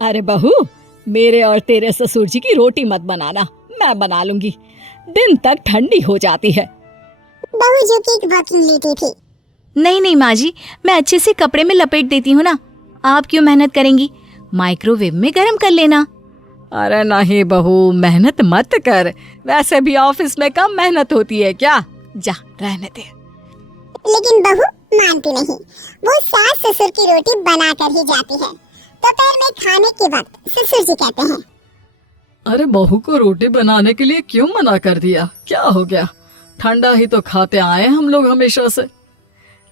अरे बहू, मेरे और तेरे ससुर जी की रोटी मत बनाना, मैं बना लूंगी। दिन तक ठंडी हो जाती है। बहू जो केक वॉकिंग लेती थी। नहीं नहीं माँ जी, मैं अच्छे से कपड़े में लपेट देती हूँ ना। आप क्यों मेहनत करेंगी, माइक्रोवेव में गर्म कर लेना। अरे नहीं बहू, मेहनत मत कर। वैसे भी ऑफिस में कम मेहनत होती है क्या? जा रहने दे। लेकिन बहू मानती नहीं। वो सास ससुर की रोटी बना कर ही जाती है। दोपहर में खाने के वक्त ससुर जी कहते हैं, अरे बहू को रोटी बनाने के लिए क्यों मना कर दिया? क्या हो गया? ठंडा ही तो खाते आए हम लोग हमेशा से।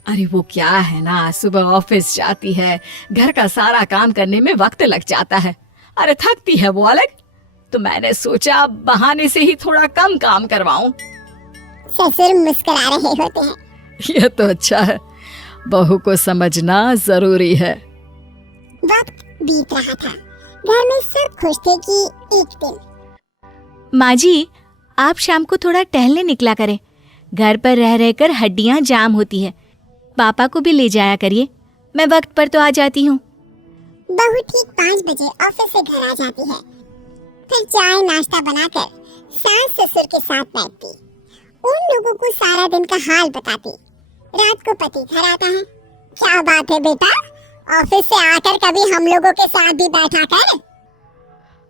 अरे वो क्या है ना, सुबह ऑफिस जाती है, घर का सारा काम करने में वक्त लग जाता है। अरे थकती है वो अलग, तो मैंने सोचा बहाने से ही थोड़ा कम काम करवाऊं। ससुर मुस्कुरा रहे होते हैं। ये तो अच्छा है, बहू को समझना जरूरी है। वक्त बीत रहा था। घर में सब खुश थे कि एक दिन माँ जी, आप शाम को थोड़ा टहलने निकला करें। घर पर रह रहकर हड्डियाँ जाम होती है। पापा को भी ले जाया करिए, मैं वक्त पर तो आ जाती हूँ। बहू ठीक 5 बजे ऑफिस से घर आ जाती है। फिर चाय नाश्ता बनाकर सास ससुर के साथ बैठती, उन लोगों को सारा दिन का हाल बताती। रात को पति घर आता है। क्या बात है बेटा, ऑफिस से आकर कभी हम लोगों के साथ भी बैठा कर।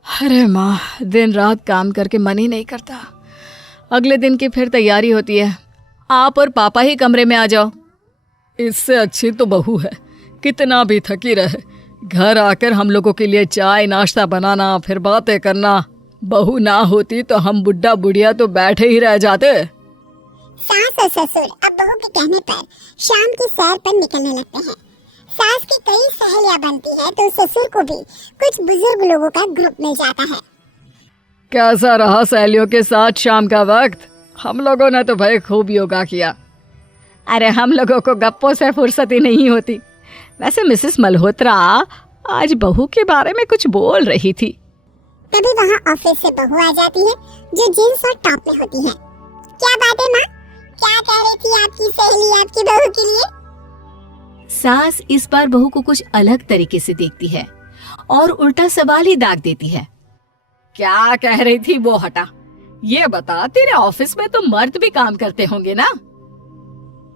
अरे माँ, दिन रात काम करके मन ही नहीं करता। अगले दिन की फिर तैयारी होती है। आप और पापा ही कमरे में आ जाओ। इससे अच्छी तो बहू है, कितना भी थकी रहे, घर आकर हम लोगों के लिए चाय नाश्ता बनाना, फिर बातें करना। बहू ना होती तो हम बुढ़ा बुढ़िया तो बैठे ही रह जाते। सास और ससुर अब बहू के कहने पर शाम की सैर पर निकलने लगते हैं। सास की कई सहेलियां बनती है तो ससुर को भी कुछ बुजुर्ग लोगों का ग्रुप मिल जाता है। कैसा रहा सहेलियों के साथ शाम का वक्त? हम लोगों ने तो भाई खूब योगा किया। अरे हम लोगों को गप्पों से फुर्सत ही नहीं होती। वैसे मिसेस मल्होत्रा आज बहू के बारे में कुछ बोल रही थी। तभी वहाँ ऑफिस से बहू आ जाती है जो जींस और टॉप में होती है। क्या बात है माँ, क्या कह रही थी आपकी सहेली आपकी बहू के लिए? सास इस बार बहू को कुछ अलग तरीके से देखती है और उल्टा सवाल ही दाग देती है। क्या कह रही थी वो? हटा, ये बता, तेरे ऑफिस में तो मर्द भी काम करते होंगे ना?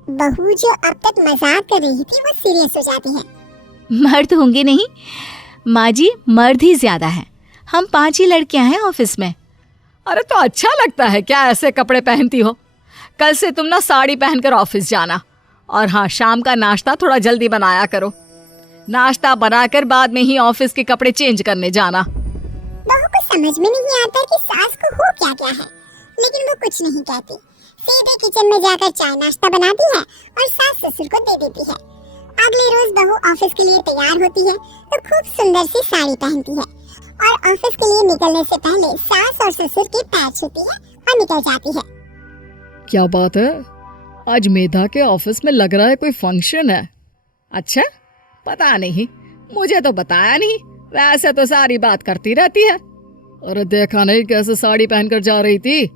बहू जो अब तक मजाक कर रही थी वो सीरियस हो जाती है। मर्द होंगे नहीं माँ जी, मर्द ही ज्यादा है। हम 5 ही लड़कियां हैं ऑफिस में। अरे तो अच्छा लगता है क्या ऐसे कपड़े पहनती हो? कल से तुम ना साड़ी पहनकर ऑफिस जाना। और हाँ, शाम का नाश्ता थोड़ा जल्दी बनाया करो। नाश्ता बनाकर बाद में ही ऑफिस के कपड़े चेंज करने जाना। बहू को समझ में नहीं आता कि सास को हो क्या क्या है, लेकिन वो कुछ नहीं कहती। सीधे किचन में जाकर चाय नाश्ता बनाती है और सास ससुर को दे देती है। अगले रोज बहू ऑफिस के लिए तैयार होती है तो खूब सुंदर सी साड़ी पहनती है और ऑफिस के लिए निकलने से पहले सास और ससुर के पैर छूती है और निकल जाती है। क्या बात है, आज मेधा के ऑफिस में लग रहा है कोई फंक्शन है। अच्छा, पता नहीं, मुझे तो बताया नहीं। वैसे तो सारी बात करती रहती है। अरे देखा नहीं कैसे साड़ी पहनकर जा रही थी?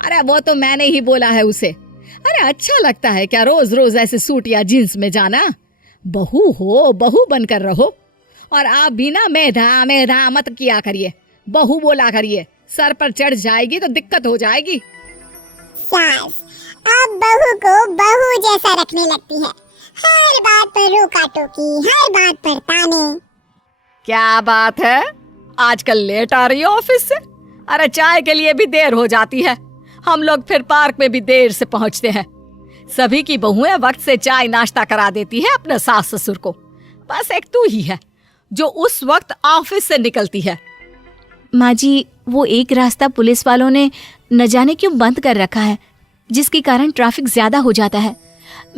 अरे वो तो मैंने ही बोला है उसे। अरे अच्छा लगता है क्या रोज रोज ऐसे सूट या जींस में जाना? बहू हो, बहू बनकर रहो। और आप भी ना मेधा मेधा मत किया करिए, बहू बोला करिए। सर पर चढ़ जाएगी तो दिक्कत हो जाएगी। सास अब बहू को बहू जैसा रखने लगती है। हर बात पर रोका टोकी, हर बात पर ताने। क्या बात है, आजकल लेट आ रही है ऑफिस से? अरे चाय के लिए भी देर हो जाती है। हम लोग फिर पार्क में भी देर से पहुंचते हैं। सभी की बहुएं वक्त से चाय नाश्ता करा देती है अपने सास ससुर को। बस एक तू ही है जो उस वक्त ऑफिस से निकलती है। माँ जी, वो एक रास्ता पुलिस वालों ने न जाने क्यों बंद कर रखा है, जिसके कारण ट्रैफिक ज्यादा हो जाता है।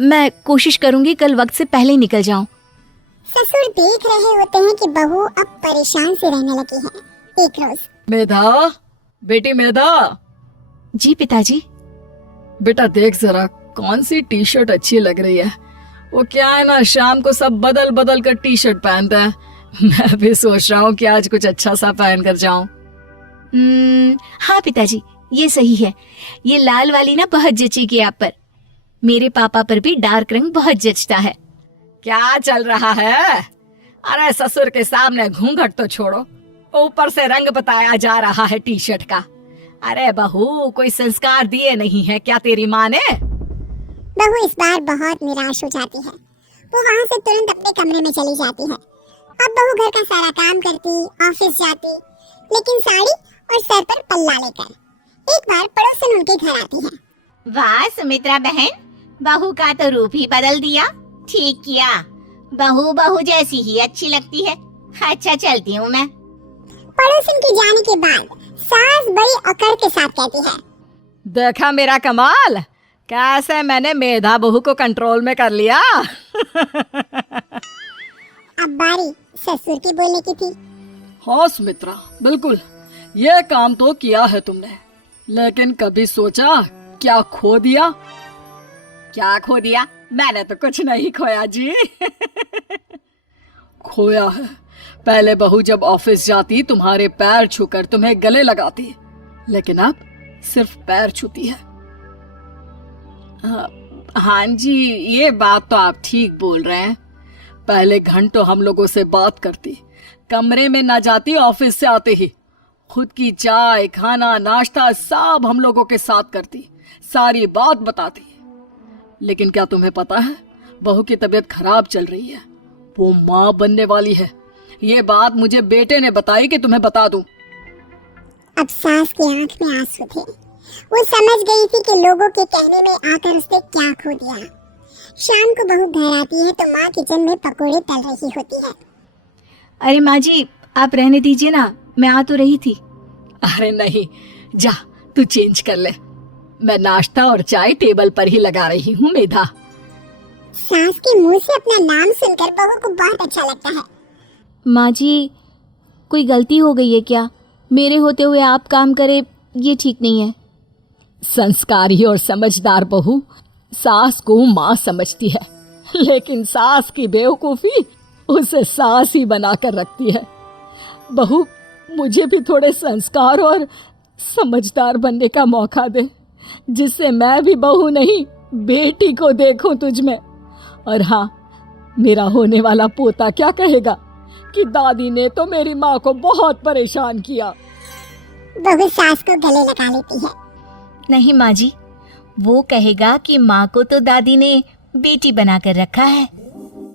मैं कोशिश करूंगी कल वक्त से पहले ही निकल जाऊं। ससुर देख रहे होते हैं कि बहू अब परेशान से रहने लगी है। एक रोज, मेधा, बेटी मेधा। जी पिताजी। बेटा देख जरा, कौन सी टी शर्ट अच्छी लग रही है? वो क्या है ना, शाम को सब बदल बदल कर टी शर्ट पहनता है। मैं भी सोच रहा हूँ कि आज कुछ अच्छा सा पहन कर जाऊं। हाँ पिताजी, ये सही है। ये लाल वाली ना बहुत जचेगी आप पर। मेरे पापा पर भी डार्क रंग बहुत जचता है। क्या चल रहा है? अरे ससुर के सामने घूंघट तो छोड़ो, ऊपर से रंग बताया जा रहा है टी शर्ट का। अरे बहू, कोई संस्कार दिए नहीं है क्या तेरी माँ ने? बहू इस बार बहुत निराश हो जाती है। वो वहाँ से तुरंत अपने कमरे में चली जाती है। अब बहू घर का सारा काम करती, ऑफिस जाती, लेकिन साड़ी और सर पर पल्ला लेकर। एक बार पड़ोसन उनके घर आती है। वाह सुमित्रा बहन, बहू का तो रूप ही बदल दिया। ठीक किया, बहू बहू जैसी ही अच्छी लगती है। अच्छा चलती हूँ मैं। पड़ोसन के जाने के बाद सास बड़ी अकड़ के साथ कहती है, देखा मेरा कमाल, कैसे मैंने मेधा बहू को कंट्रोल में कर लिया। अब बारी ससुर की बोलने की थी। हाँ सुमित्रा, बिल्कुल, ये काम तो किया है तुमने, लेकिन कभी सोचा क्या खो दिया? क्या खो दिया? मैंने तो कुछ नहीं खोया जी। खोया है, पहले बहू जब ऑफिस जाती तुम्हारे पैर छूकर तुम्हें गले लगाती, लेकिन अब सिर्फ पैर छूती है। हाँ जी, ये बात तो आप ठीक बोल रहे हैं। पहले घंटों हम लोगों से बात करती, कमरे में ना जाती, ऑफिस से आते ही खुद की चाय, खाना, नाश्ता सब हम लोगों के साथ करती, सारी बात बताती। लेकिन क्या तुम्हें पता है, बहू की तबीयत खराब चल रही है, वो माँ बनने वाली है। ये बात मुझे बेटे ने बताई कि तुम्हें बता दूं। अब सास की आंख में आंसू थे। वो समझ गई थी कि लोगों के कहने में आकर उसने क्या खो दिया। शाम को बहू घर आती है तो माँ किचन में पकोड़े तल रही होती है। अरे माँ जी, आप रहने दीजिए ना, मैं आ तो रही थी। अरे नहीं, जा तू चेंज कर ले, मैं नाश्ता और चाय टेबल पर ही लगा रही हूँ मेधा। सास के मुंह से अपना नाम सुनकर बहू को बहुत अच्छा लगता है। माँ जी, कोई गलती हो गई है क्या? मेरे होते हुए आप काम करे, ये ठीक नहीं है। संस्कारी और समझदार बहू सास को माँ समझती है, लेकिन सास की बेवकूफी उसे सास ही बनाकर रखती है। बहू, मुझे भी थोड़े संस्कार और समझदार बनने का मौका दे, जिससे मैं भी बहू नहीं बेटी को देखूं तुझ में। और हाँ, मेरा होने वाला पोता क्या कहेगा कि दादी ने तो मेरी माँ को बहुत परेशान किया। बहू सास को गले लगा लेती है। नहीं माँ जी, वो कहेगा कि माँ को तो दादी ने बेटी बनाकर रखा है।